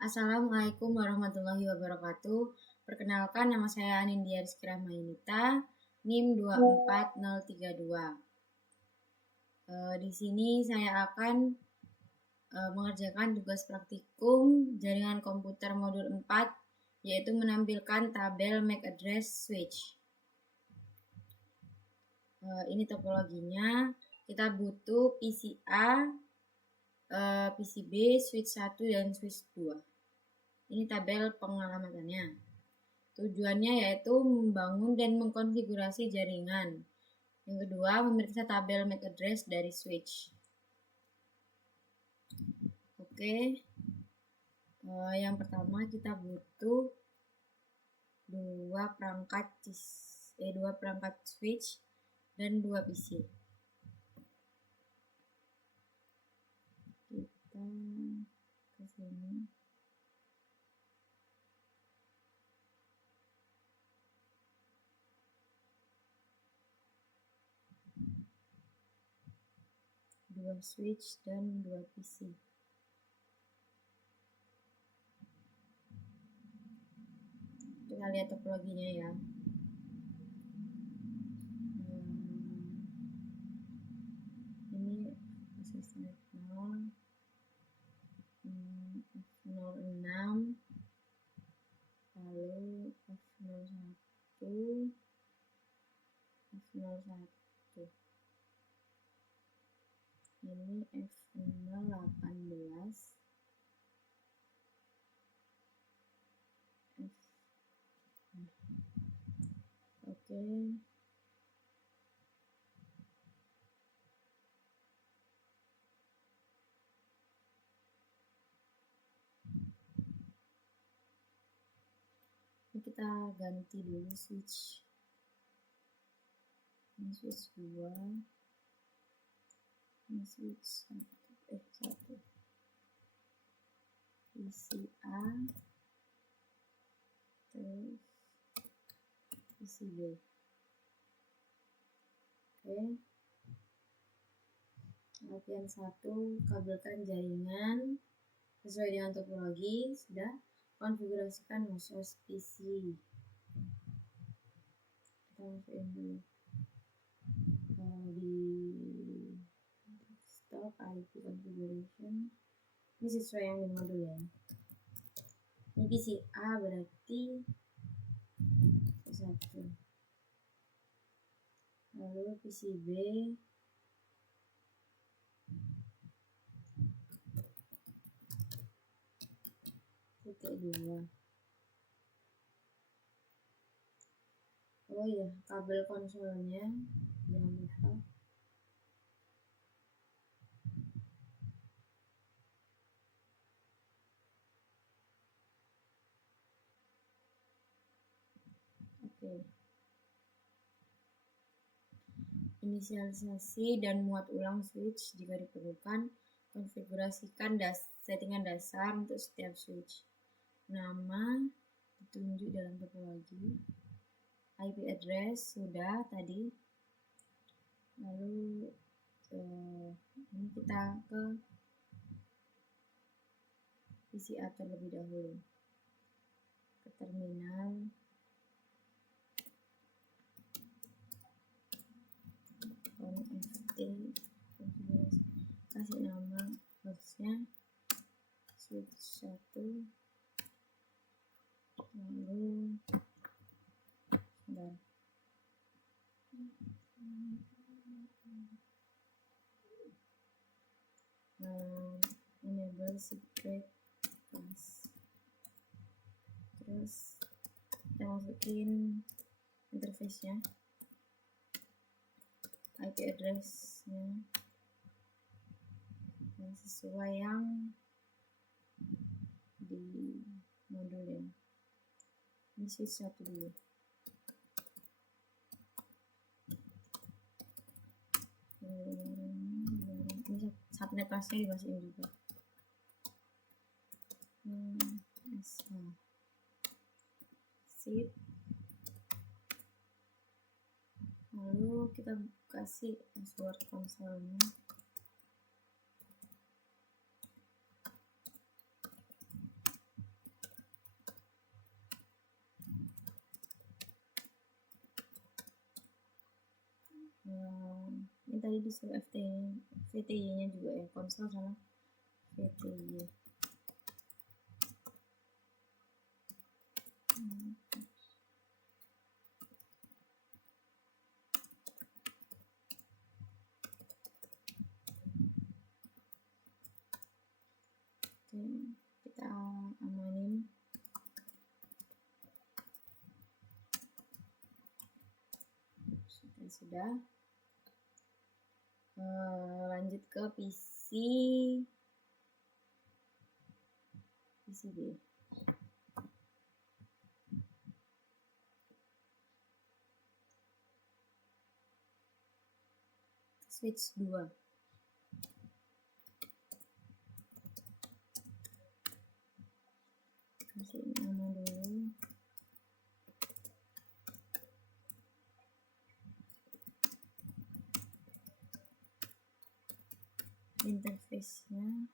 Assalamualaikum warahmatullahi wabarakatuh. Perkenalkan, nama saya Anindya Rizky Rahmainita, NIM 24032. Di sini saya akan mengerjakan tugas praktikum jaringan komputer modul 4, yaitu menampilkan tabel MAC address switch. Ini topologinya. Kita butuh PCA, PCB, switch 1 dan switch 2. Ini tabel pengalamannya. Tujuannya yaitu membangun dan mengkonfigurasi jaringan. Yang kedua, memeriksa tabel MAC address dari switch. Oke. Yang pertama kita butuh dua perangkat switch dan 2 PC. Kita ke sini. Dua switch dan 2 PC. Kita lihat topologinya ya. Ini akses net 0, F06, lalu F01, F01. Ini F018, Oke. Ini kita ganti dulu switch. Ini switch 2. Ini switch 1. PCA, terus PCB. Oke. Latihan 1, kabelkan jaringan sesuai dengan topologi. Sudah. Konfigurasikan host PC. Kita masukin dulu di stop IP configuration. Ini sesuai yang di modul ya. Ini PCA berarti 1. Lalu PCB titik 2. Oh iya, kabel konsolnya jangan lupa. Oke. Inisialisasi dan muat ulang switch jika diperlukan. Konfigurasikan settingan dasar untuk setiap switch. Nama ditunjuk dalam topologi. IP address sudah tadi. Lalu ini kita ke PCA terlebih dahulu. Ke terminal. FT kasih nama hostnya switch 1, lalu enable secret class. Terus kita masukin interface-nya, IP address-nya yang sesuai yang di modul ya. Ini switch 1 dulu. Ini subnet pasnya dimasukin juga. Sip. Lalu kita kasih password konsolnya. tadi disuruh VTY-nya juga ya, konsol sama VTY. Oke, kita amanin. Sudah. Lanjut ke PCB. Switch 2. Kasih nama dulu. Interface-nya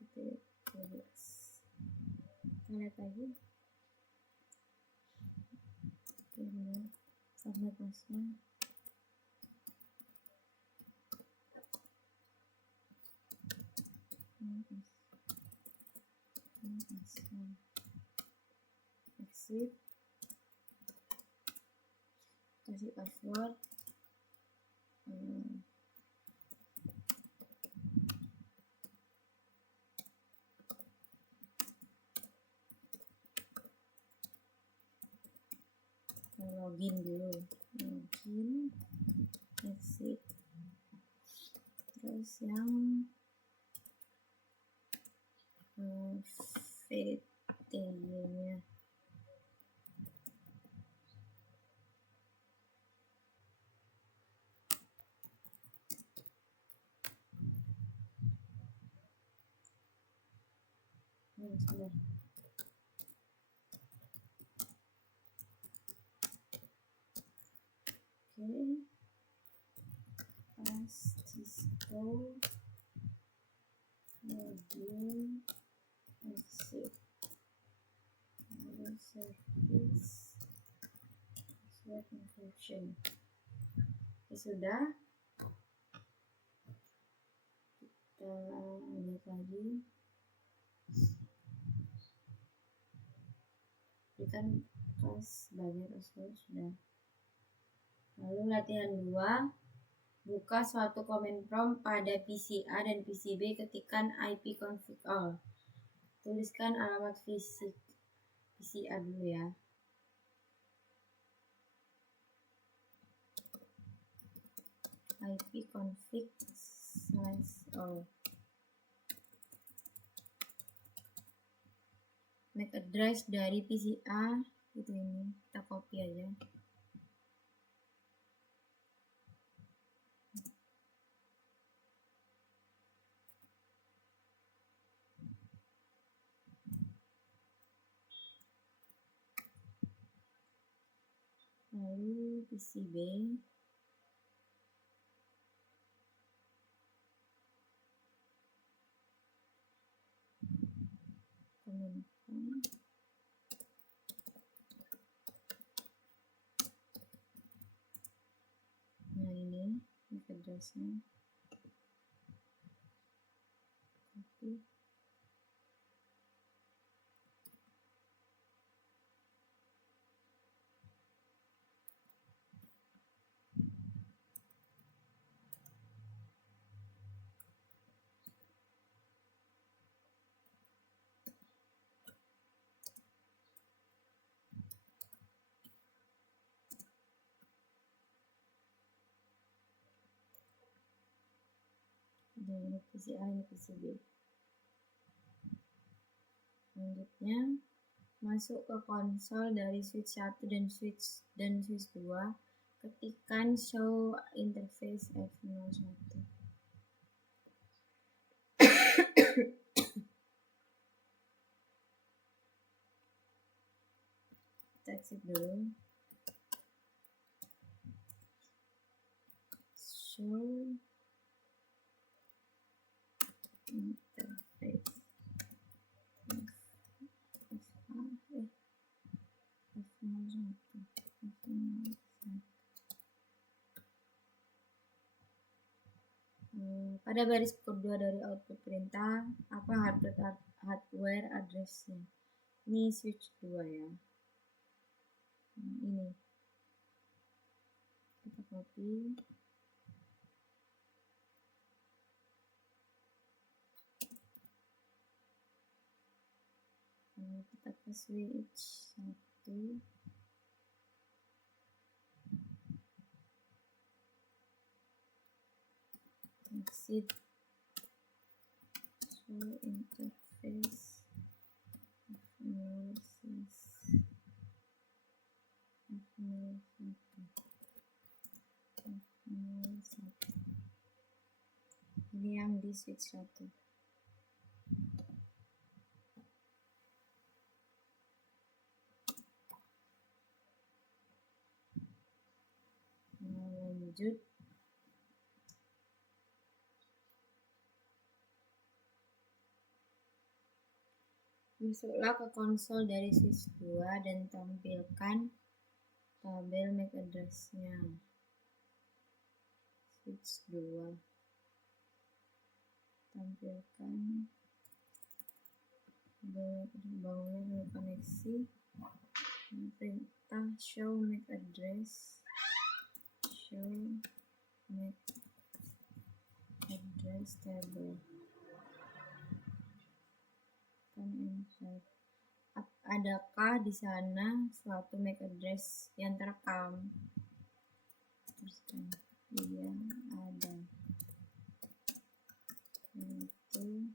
kita lihat lagi. Oke, benar. Subnet masnya. Exit. Kasih password. Login dulu. Login. Exit. Terus yang VTY-nya. Sudah. Oke. Cisco login exit service password encryption. Ya, sudah. Kita lihat lagi. Berikan kelas sebagai password sudah. Lalu latihan 2. Buka suatu command prompt pada PC A dan PC B, ketikkan ipconfig all. Tuliskan alamat fisik PC A dulu ya. ipconfig/all. MAC address dari PC A itu ini, kita copy aja. Lalu PCB nah ini MAC address-nya, copy. Ini PC A, ini PC B. Selanjutnya masuk ke konsol dari switch 1 dan switch 2. Ketikkan show interface F01. Kita exit dulu. Show interface pada baris kedua dari output perintah apa hardware addressnya. Ini switch 2 ya. Ini kita copy, kita ke switch 1, exit, show interface, analysis, ini yang di switch 1. Lanjut, masuklah ke konsol dari switch 2 dan tampilkan tabel MAC address-nya. Switch 2, tampilkan bangunan koneksi, perintah show MAC address, show MAC address table, enter. Adakah di sana suatu MAC address yang terekam? Teruskan, iya ada. Itu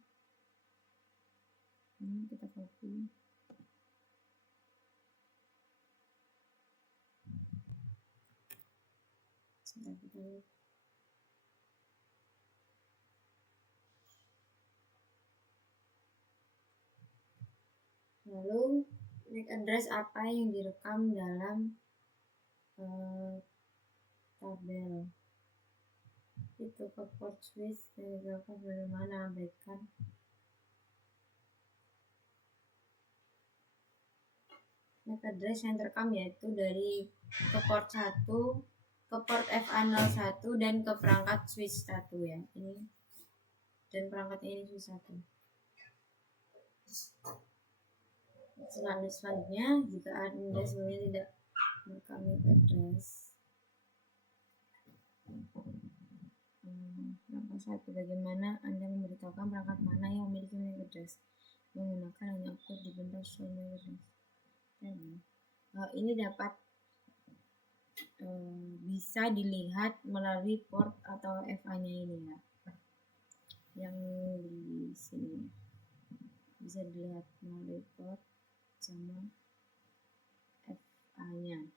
ini kita copy, sudah kita lihat. Lalu MAC address apa yang direkam dalam tabel itu ke port switch dan direkam bagaimana abaikan MAC address yang terekam yaitu dari ke port 1, ke port FA01 dan ke perangkat switch 1 ya. Ini dan perangkatnya ini switch 1. Selanjutnya, jika Anda sebenarnya tidak merekam MAC address, perangkat 1, bagaimana Anda memberitahukan perangkat mana yang memiliki MAC address menggunakan hanya output di bentuk show MAC address. Ini dapat bisa dilihat melalui port atau FA-nya ini ya, yang di sini bisa dilihat melalui port sama FA-nya,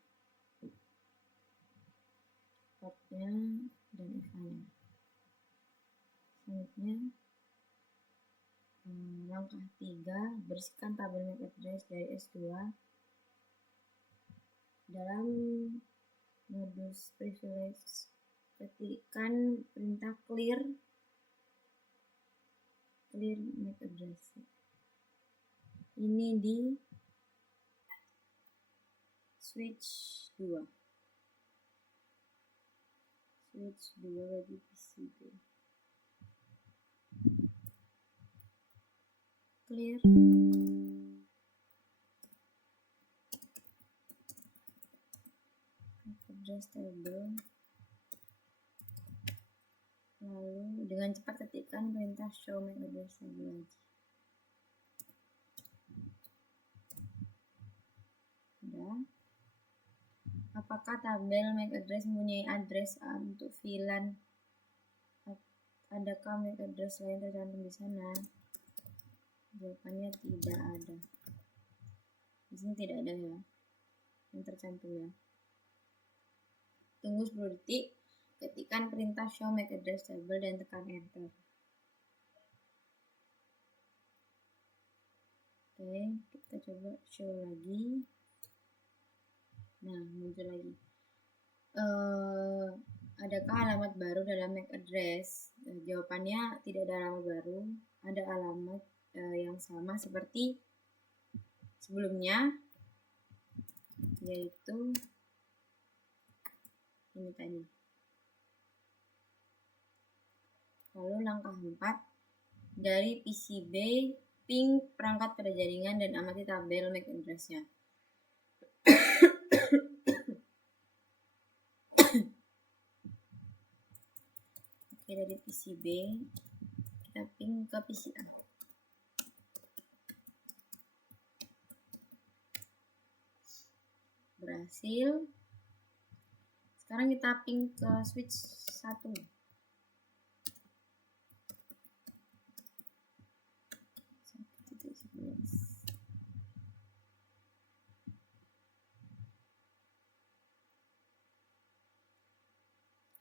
portnya dan FA-nya. Selanjutnya langkah 3, bersihkan tabel MAC address dari S2 dalam modus privilege. Ketikkan perintah clear MAC address. Ini di switch 2 bagi PCB. Clear address table, lalu dengan cepat ketikkan perintah show MAC address table lagi. Udah. Apakah tabel MAC address mempunyai address untuk VLAN? Adakah MAC address lain tercantum di sana? Jawabannya tidak ada. Di sini tidak ada ya yang tercantum ya. Tunggu 10 detik, ketikkan perintah show MAC address table dan tekan enter. Oke, kita coba show lagi. Nah, muncul lagi. Adakah alamat baru dalam MAC address? Jawabannya tidak ada alamat baru, ada alamat yang sama seperti sebelumnya, yaitu ini tadi. Lalu langkah 4, dari PCB ping perangkat pada jaringan dan amati tabel MAC address-nya. Oke, dari PCB kita ping ke PCA. Berhasil. Sekarang kita ping ke switch 1.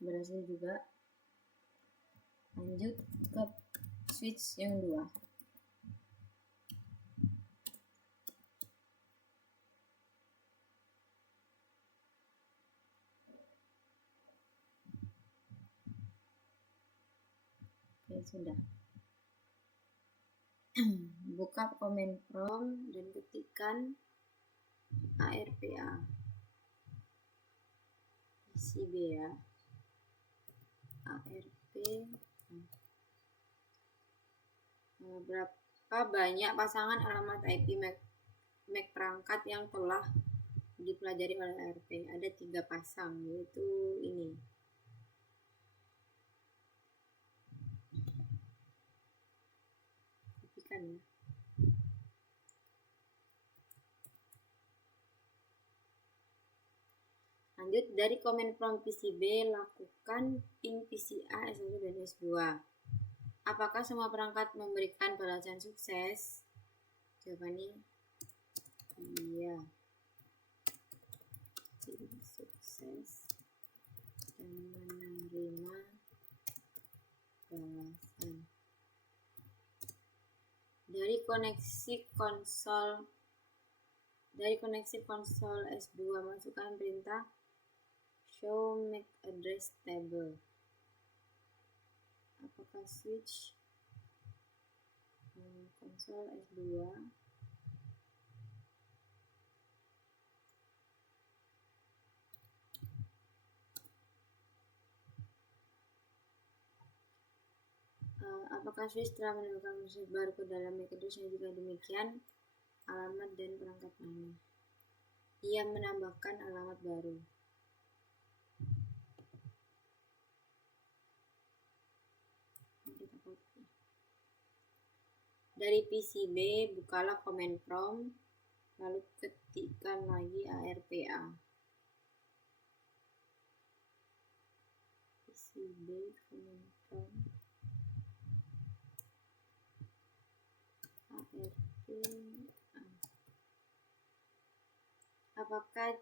Berhasil juga. Lanjut ke switch yang 2. Oke, sudah. Buka command prompt dan ketikkan ARPA PCB ya. ARP. Berapa banyak pasangan alamat IP MAC perangkat yang telah dipelajari oleh ARP? Ada 3 pasang, yaitu ini. Kopikan ya. Lanjut, dari command prompt PCB lakukan ping PCA S1 dan S2. Apakah semua perangkat memberikan balasan sukses? Jawabannya iya. Ping sukses dan menerima balasan. Dari koneksi konsol S2 masukkan perintah show MAC address table. Apakah switch konsol S2 apakah switch telah menemukan musuh baru ke dalam MAC address? Jika demikian, alamat dan perangkat mana? Ia menambahkan alamat baru. Dari PCB bukalah command prompt, lalu ketikkan lagi ARPA. PCB command prompt ARPA. Apakah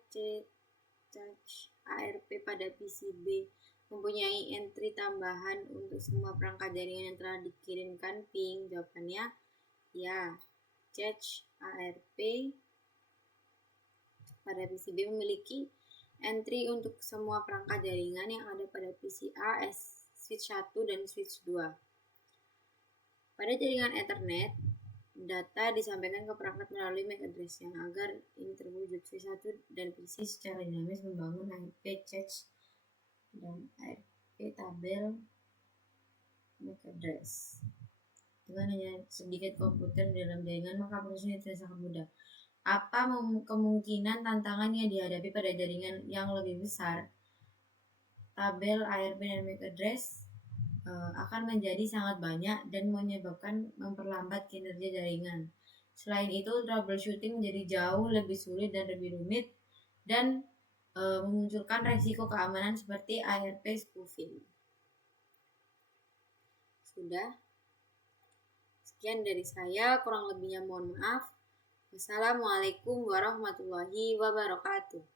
cache ARP pada PCB mempunyai entry tambahan untuk semua perangkat jaringan yang telah dikirimkan ping? Jawabannya ya. Cache ARP pada PCB memiliki entry untuk semua perangkat jaringan yang ada pada PCA switch 1 dan switch 2. Pada jaringan Ethernet, data disampaikan ke perangkat melalui MAC address-nya. Agar ini terwujud, switch 1 dan PC secara dinamis membangun ARP cache dan ARP tabel MAC address. Dengan hanya sedikit komputer di dalam jaringan, maka prosesnya tidak sangat mudah. Apa kemungkinan tantangan yang dihadapi pada jaringan yang lebih besar? Tabel ARP dan MAC address akan menjadi sangat banyak dan menyebabkan memperlambat kinerja jaringan. Selain itu, troubleshooting menjadi jauh lebih sulit dan lebih rumit dan memunculkan resiko keamanan seperti ARP spoofing. Sudah. Sekian dari saya, kurang lebihnya mohon maaf. Wassalamualaikum warahmatullahi wabarakatuh.